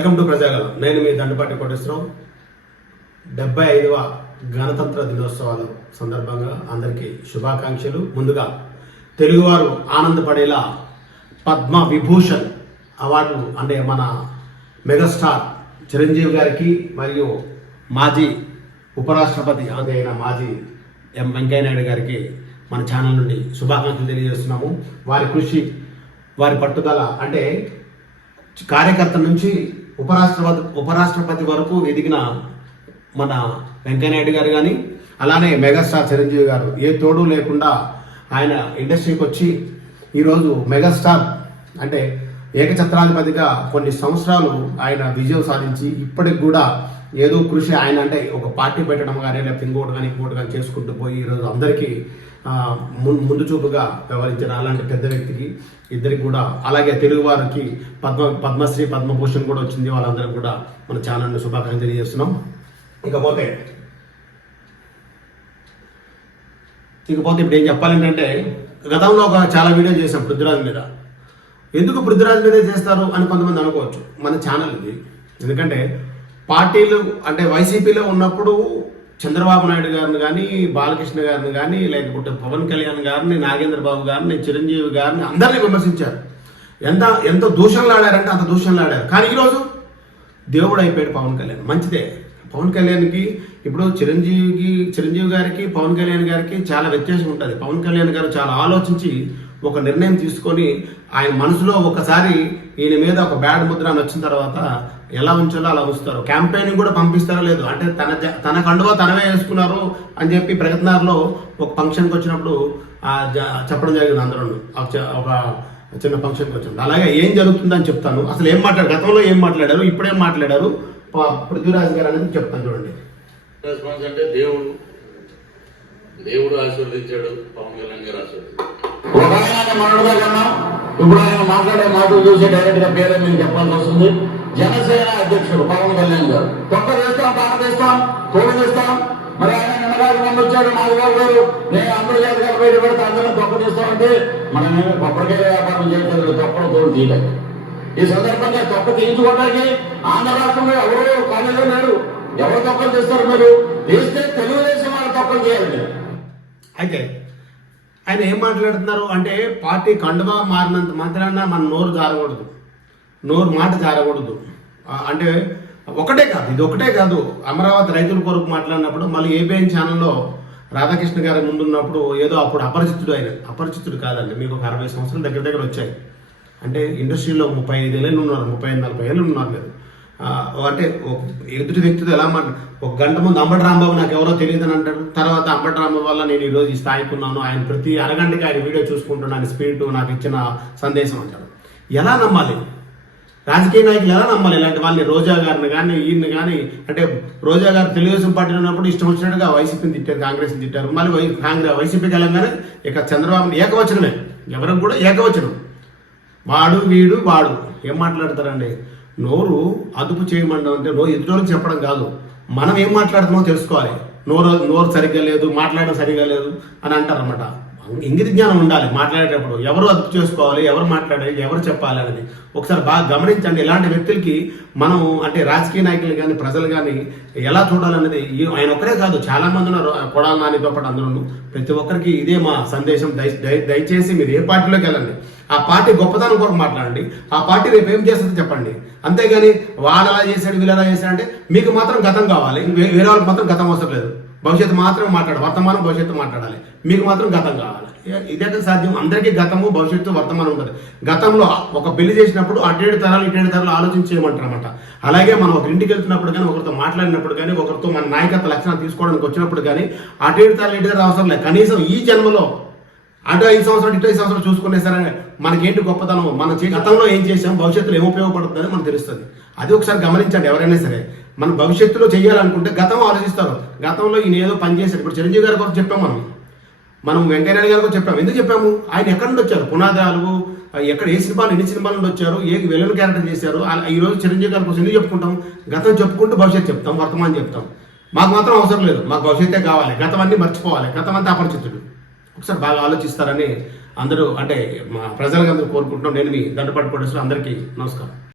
Welcome to Prajagalam. నేను మీ దండపాటి కోటేశ్వరరావు. 75వ గణతంత్ర దినోత్సవాల సందర్భంగా అందరికీ శుభాకాంక్షలు. ముందుగా తెలుగువారు ఆనందపడేలా పద్మ విభూషణ్ అవార్డు అంటే మన మెగాస్టార్ చిరంజీవి గారికి మరియు మాజీ ఉపరాష్ట్రపతి అయిన మాజీ వెంకయ్య నాయుడు గారికి మన ఛానల్ నుండి శుభాకాంక్షలు తెలియజేస్తున్నాము. వారి కృషి, వారి పట్టుదల అంటే కార్యకర్త నుంచి ఉపరాష్ట్రపతి వరకు ఎదిగిన మన వెంకయ్య నాయుడు గారు కానీ, అలానే మెగాస్టార్ చిరంజీవి గారు ఏ తోడు లేకుండా ఆయన ఇండస్ట్రీకి వచ్చి ఈరోజు మెగాస్టార్ అంటే ఏకఛత్రాధిపతిగా కొన్ని సంవత్సరాలు ఆయన విజయం సాధించి ఇప్పటికి కూడా ఏదో కృషి ఆయన అంటే ఒక పార్టీ పెట్టడం కానీ లేకపోతే ఇంకోటి కానీ చేసుకుంటూ పోయి ఈరోజు అందరికీ ముందు చూపుగా వ్యవహరించిన అలాంటి పెద్ద వ్యక్తికి ఇద్దరికి కూడా, అలాగే తెలుగు వారికి పద్మశ్రీ పద్మభూషణ్ కూడా వచ్చింది. వాళ్ళందరికీ కూడా మన ఛానల్ని శుభాకాంక్షలు తెలియజేస్తున్నాం. ఇకపోతే ఇప్పుడు ఏం చెప్పాలంటే, గతంలో చాలా వీడియో చేసాం పృథ్వీరాజ్ మీద. ఎందుకు పృథ్వీరాజ్ మీద చేస్తారు అని కొంతమంది అనుకోవచ్చు. మన ఛానల్ ఇది. ఎందుకంటే పార్టీలు అంటే వైసీపీలో ఉన్నప్పుడు చంద్రబాబు నాయుడు గారిని కానీ, బాలకృష్ణ గారిని కానీ, లేకపోతే పవన్ కళ్యాణ్ గారిని, నాగేంద్ర బాబు గారిని, చిరంజీవి గారిని అందరినీ విమర్శించారు. ఎంత దూషణలాడారంటే అంత దూషణలాడారు. కానీ ఈరోజు దేవుడు అయిపోయాడు పవన్ కళ్యాణ్. మంచిదే. పవన్ కళ్యాణ్కి ఇప్పుడు చిరంజీవి గారికి పవన్ కళ్యాణ్ గారికి చాలా వ్యత్యాసం ఉంటుంది. పవన్ కళ్యాణ్ గారు చాలా ఆలోచించి ఒక నిర్ణయం తీసుకొని ఆయన మనసులో ఒకసారి ఈయన మీద ఒక బ్యాడ్ ముద్ర అని వచ్చిన తర్వాత ఎలా ఉంచాలో అలా ఉంచుతారు. క్యాంపెయినింగ్ కూడా పంపిస్తారో లేదు అంటే తన కండువా తనవే వేసుకున్నారు అని చెప్పి ప్రగతినగర్లో ఒక ఫంక్షన్కి వచ్చినప్పుడు చెప్పడం జరిగింది. అందరూ ఒక చిన్న ఫంక్షన్కి వచ్చినప్పుడు అలాగే ఏం జరుగుతుందని చెప్తాను. అసలు ఏం మాట్లాడారు, గతంలో ఏం మాట్లాడారు, ఇప్పుడేం మాట్లాడారు పృథ్వీరాజ్ గారు అనేది చెప్తాను చూడండి. రెస్పాన్స్ అంటే దేవుడు ఆశీర్వదించాడు, పవన్ కళ్యాణ్ గారు ఆశీర్వదించాడు. ఒక ఆయన మనోడుగా కన్నా ఇప్పుడు ఆయన మాట్లాడే మాటలు చూసి డైరెక్ట్ గా పేరే మేము చెప్పాల్సి వస్తుంది. జనసేన అధ్యక్షుడు పవన్ కళ్యాణ్ గారు తొక్క చేస్తాం, తాట చేస్తాం, తోడు చేస్తాం. మరి ఆయన నిన్నగారు మంది వచ్చాడు, నాగబాబు గారు నేను అందరూ జాతకాలు బయట పెడితే అందరం తొక్క చేస్తామంటే మనం కొబ్బరికాయ వ్యాపారం చేయలేదు, తొక్కలు తోడు తీయలేదు. ఈ సందర్భంగా తొక్క తీయించుకోవడానికి ఆంధ్ర రాష్ట్రంలో ఎవరు కాలేజీ లేరు. ఎవరు తొక్కలు చేస్తారు? మీరు తీస్తే తెలుగుదేశం వాళ్ళ తొక్కలు చేయాలి. అయితే ఆయన ఏం మాట్లాడుతున్నారు అంటే, పార్టీ కండువా మారినంత మాత్రాన మన నోరు జారకూడదు, మాట జారకూడదు. అంటే ఇది ఒకటే కాదు. అమరావతి రైతుల కొరకు మాట్లాడినప్పుడు మళ్ళీ ఏబిఎన్ ఛానల్లో రాధాకృష్ణ గారి ముందున్నప్పుడు ఏదో అప్పుడు అపరిచితుడు కాదండి, మీకు ఒక 60 సంవత్సరాల దగ్గర వచ్చాయి. అంటే ఇండస్ట్రీలో 35 ఏళ్ళు ఉన్నారు, 35-40 ఏళ్ళు ఉన్నారు మీరు. అంటే ఎదుటి వ్యక్తితో ఎలా ఒక గంట ముందు అంబటి రాంబాబు నాకు ఎవరో తెలియదు అని అంటాడు. తర్వాత అంబటి రాంబాబు వల్ల నేను ఈరోజు ఈ స్థాయికి ఉన్నాను, ఆయన ప్రతి అరగంటకి ఆయన వీడియో చూసుకుంటున్నాను, స్పిరిట్ నాకు ఇచ్చిన సందేశం అంటాడు. ఎలా నమ్మాలి? రాజకీయ నాయకులు ఎలా నమ్మాలి ఇలాంటి వాళ్ళని? రోజా గారిని కానీ ఈయన్ని కానీ, అంటే రోజా గారు తెలుగుదేశం పార్టీలో ఉన్నప్పుడు ఇష్టం వచ్చినట్టుగా వైసీపీని తిట్టారు, కాంగ్రెస్ని తిట్టారు. మళ్ళీ వైసీపీకి వెళ్ళంగానే ఇక చంద్రబాబు ఏకవచనమే, ఎవరికి కూడా ఏకవచనం. వాడు వీడు వాడు ఏం మాట్లాడతారండి? నోరు అదుపు చేయమండం అంటే ఎదుటోళ్ళకి చెప్పడం కాదు, మనం ఏం మాట్లాడుతున్నామో తెలుసుకోవాలి. నోరు సరిగ్గా లేదు, మాట్లాడడం సరిగ్గా లేదు అని అంటారు అనమాట. ఇంగిత జ్ఞానం ఉండాలి మాట్లాడేటప్పుడు. ఎవరు అదుపు చేసుకోవాలి, ఎవరు మాట్లాడాలి, ఎవరు చెప్పాలి అనేది ఒకసారి బాగా గమనించండి. ఇలాంటి వ్యక్తులకి మనం అంటే రాజకీయ నాయకులు కానీ ప్రజలు కానీ ఎలా చూడాలనేది ఆయన ఒక్కరే కాదు, చాలా మంది ఉన్నారు. కొడాల నానితో పాటు అందరూ ప్రతి ఒక్కరికి ఇదే మా సందేశం. దయచేసి మీరు ఏ పార్టీలోకి వెళ్ళండి, ఆ పార్టీ గొప్పతనం కొరకు మాట్లాడండి, ఆ పార్టీ రేపు ఏం చేస్తుందో చెప్పండి. అంతేగాని వాడు అలా చేశాడు వీళ్ళు అలా చేశాడంటే మీకు మాత్రం గతం కావాలి, వేరే వాళ్ళకి మాత్రం గతం అవసరం లేదు. భవిష్యత్తు మాత్రమే మాట్లాడాలి, వర్తమానం భవిష్యత్తు మాట్లాడాలి. మీకు మాత్రం గతం కావాలి. ఇదైతే సాధ్యం. అందరికీ గతము భవిష్యత్తు వర్తమానం ఉంటుంది. గతంలో ఒక పెళ్లి చేసినప్పుడు అటేడు తరాలు ఆలోచించేయమంటారు అనమాట. అలాగే మనం ఒక ఇంటికి వెళ్తున్నప్పుడు కానీ, ఒకరితో మాట్లాడినప్పుడు కానీ, ఒకరితో మన నాయకత్వ లక్షణాలు తీసుకోవడానికి వచ్చినప్పుడు కానీ అటేడు తరాలు అవసరం లేదు. కనీసం ఈ జన్మలో అటు 5 సంవత్సరాలు ఇటు 5 సంవత్సరాలు చూసుకునే సరే మనకేంటి గొప్పతనం, మన గతంలో ఏం చేసాం, భవిష్యత్తులో ఏం ఉపయోగపడుతుందని మనకు తెలుస్తుంది. అది ఒకసారి గమనించండి. ఎవరైనా సరే మనం భవిష్యత్తులో చేయాలనుకుంటే గతం ఆలోచిస్తారు. గతంలో ఈయన ఏదో పని చేశారు. ఇప్పుడు చిరంజీవి గారి కోసం చెప్పాం, మనం వెంకయ్య నాయుడు గారి కోసం చెప్పాము. ఎందుకు చెప్పాము? ఆయన ఎక్కడి నుండి వచ్చారు, పునాదాలు ఎక్కడ, ఏ సినిమాలు, ఎన్ని సినిమాల నుండి వచ్చారు, ఏ విలన్ క్యారెక్టర్ చేశారు. ఈ రోజు చిరంజీవి గారి కోసం ఎందుకు చెప్పుకుంటాం? గతం చెప్పుకుంటూ భవిష్యత్తు చెప్తాం, వర్తమానం చెప్తాం. మాకు మాత్రం అవసరం లేదు, మాకు భవిష్యత్తే కావాలి. గతం అన్ని మర్చిపోవాలి, గతం అంతా అపరిచితుడు. ఒకసారి బాగా ఆలోచిస్తారని అందరూ అంటే మా ప్రజలకు అందరూ కోరుకుంటున్నాం. నేను మీ దండపాటి కోటేశ్వరరావు. అందరికీ నమస్కారం.